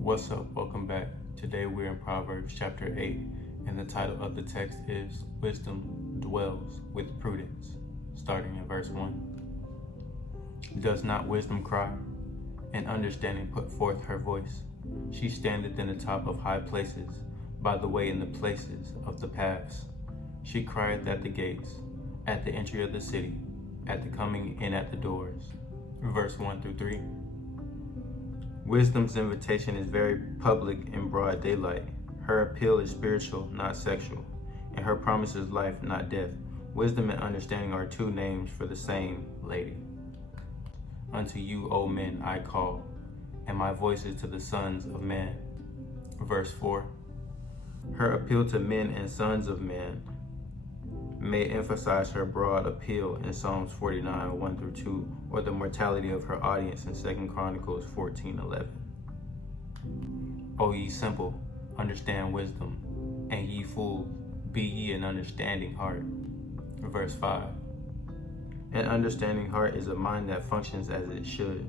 What's up? Welcome back. Today we're in Proverbs chapter 8, and the title of the text is Wisdom Dwells with Prudence, starting in verse 1. Does not wisdom cry, and understanding put forth her voice? She standeth in the top of high places, by the way in the places of the paths. She crieth at the gates, at the entry of the city, at the coming in at the doors. Verse 1 through 3. Wisdom's invitation is very public in broad daylight. Her appeal is spiritual, not sexual, and her promise is life, not death. Wisdom and understanding are two names for the same lady. Unto you, O men, I call, and my voice is to the sons of men. Verse 4. Her appeal to men and sons of men may emphasize her broad appeal in Psalms 49, 1 through 2, or the mortality of her audience in 2 Chronicles 14, 11. O ye simple, understand wisdom, and ye fools, be ye an understanding heart. Verse 5. An understanding heart is a mind that functions as it should.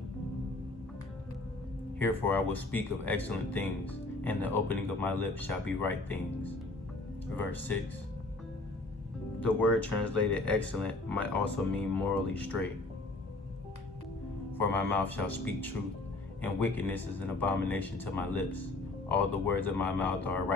Herefore I will speak of excellent things, and the opening of my lips shall be right things. Verse 6. The word translated excellent might also mean morally straight. For my mouth shall speak truth, and wickedness is an abomination to my lips. All the words of my mouth are in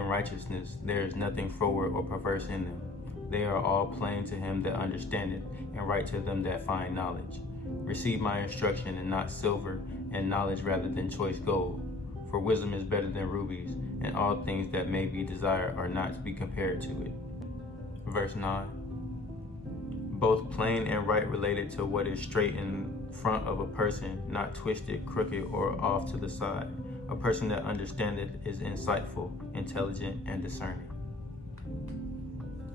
righteousness. There is nothing froward or perverse in them. They are all plain to him that understandeth, and right to them that find knowledge. Receive my instruction, and not silver, and knowledge rather than choice gold. For wisdom is better than rubies, and all things that may be desired are not to be compared to it. Verse 9. Both plain and right related to what is straight in front of a person, not twisted, crooked, or off to the side. A person that understandeth is insightful, intelligent, and discerning.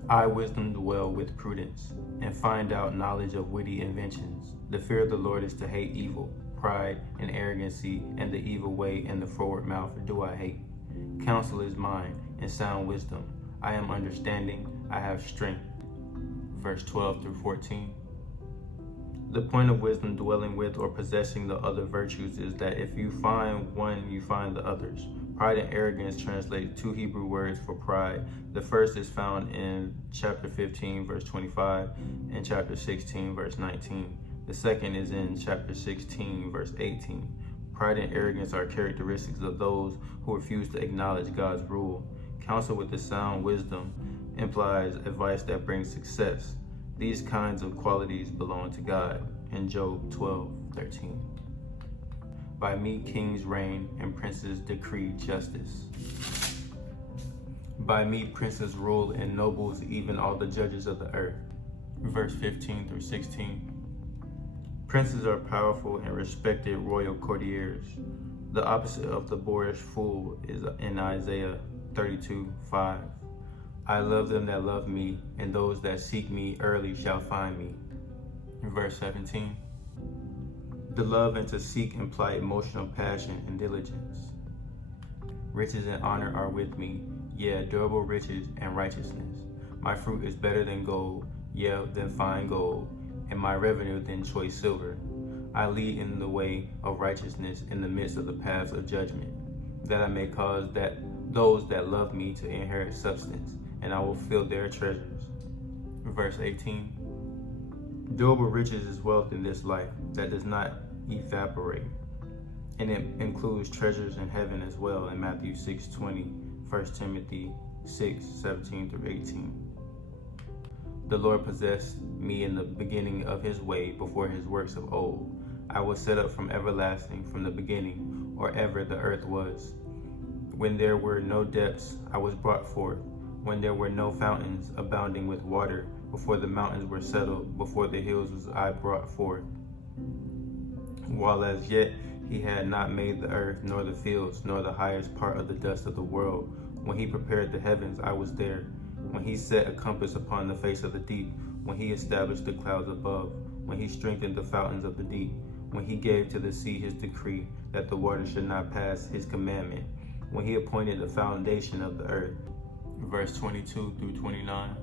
I, wisdom, dwell with prudence, and find out knowledge of witty inventions. The fear of the Lord is to hate evil. Pride and arrogancy and the evil way and the forward mouth do I hate. Counsel is mine, and sound wisdom. I am understanding, I have strength. Verse 12 through 14. The point of wisdom dwelling with or possessing the other virtues is that if you find one, you find the others. Pride and arrogance translate two Hebrew words for pride. The first is found in chapter 15, verse 25, and chapter 16, verse 19. The second is in chapter 16, verse 18. Pride and arrogance are characteristics of those who refuse to acknowledge God's rule. Counsel with the sound wisdom implies advice that brings success. These kinds of qualities belong to God in Job 12:13. By me kings reign and princes decree justice. By me princes rule and nobles, even all the judges of the earth. Verse 15 through 16. Princes are powerful and respected royal courtiers. The opposite of the boorish fool is in Isaiah 32:5. I love them that love me, and those that seek me early shall find me. Verse 17. To love and to seek imply emotional passion and diligence. Riches and honor are with me, yea, durable riches and righteousness. My fruit is better than gold, yea, than fine gold, and my revenue than choice silver. I lead in the way of righteousness in the midst of the paths of judgment, that I may cause that those that love me to inherit substance, and I will fill their treasures. Verse 18. Durable riches is wealth in this life that does not evaporate, and it includes treasures in heaven as well in Matthew 6:20, 1 Timothy 6:17 through 18. The Lord possessed me in the beginning of his way before his works of old. I was set up from everlasting, from the beginning, or ever the earth was. When there were no depths, I was brought forth. When there were no fountains abounding with water, before the mountains were settled, before the hills was I brought forth. While as yet he had not made the earth, nor the fields, nor the highest part of the dust of the world. When he prepared the heavens, I was there. When he set a compass upon the face of the deep, when he established the clouds above, when he strengthened the fountains of the deep, when he gave to the sea his decree, that the water should not pass his commandment, when he appointed the foundation of the earth. Verse 22 through 29.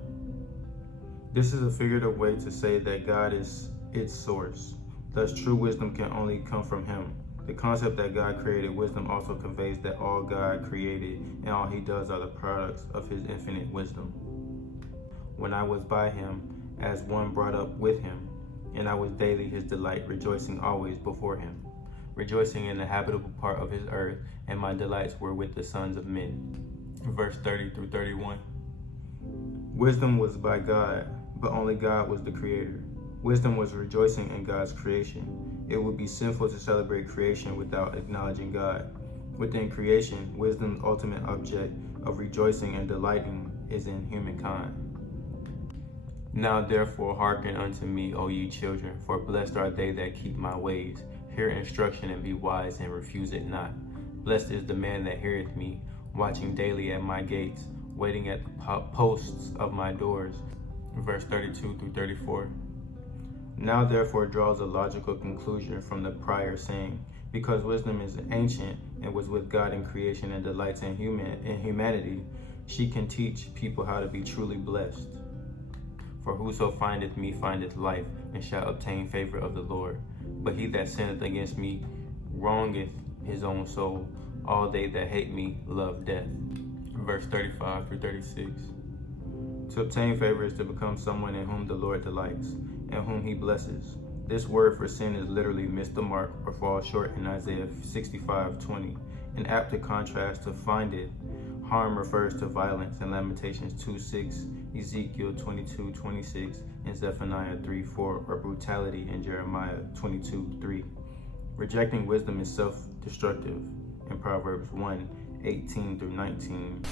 This is a figurative way to say that God is its source. Thus, true wisdom can only come from him. The concept that God created wisdom also conveys that all God created and all he does are the products of his infinite wisdom. When I was by him, as one brought up with him, and I was daily his delight, rejoicing always before him, rejoicing in the habitable part of his earth, and my delights were with the sons of men. Verse 30 through 31. Wisdom was by God, but only God was the creator. Wisdom was rejoicing in God's creation. It would be sinful to celebrate creation without acknowledging God. Within creation, wisdom's ultimate object of rejoicing and delighting is in humankind. Now therefore hearken unto me, O ye children, for blessed are they that keep my ways. Hear instruction and be wise, and refuse it not. Blessed is the man that heareth me, watching daily at my gates, waiting at the posts of my doors. Verse 32 through 34. Now therefore draws a logical conclusion from the prior saying, because wisdom is ancient and was with God in creation and delights in humanity, she can teach people how to be truly blessed. For whoso findeth me findeth life, and shall obtain favor of the Lord. But he that sinneth against me wrongeth his own soul. All they that hate me love death. Verse 35 through 36. To obtain favor is to become someone in whom the Lord delights, and whom he blesses. This word for sin is literally miss the mark or fall short in Isaiah 65:20. And apt to contrast to find it, harm refers to violence in Lamentations 2:6, Ezekiel 22:26, and Zephaniah 3:4, or brutality in Jeremiah 22:3. Rejecting wisdom is self-destructive in Proverbs 1:18 through 19.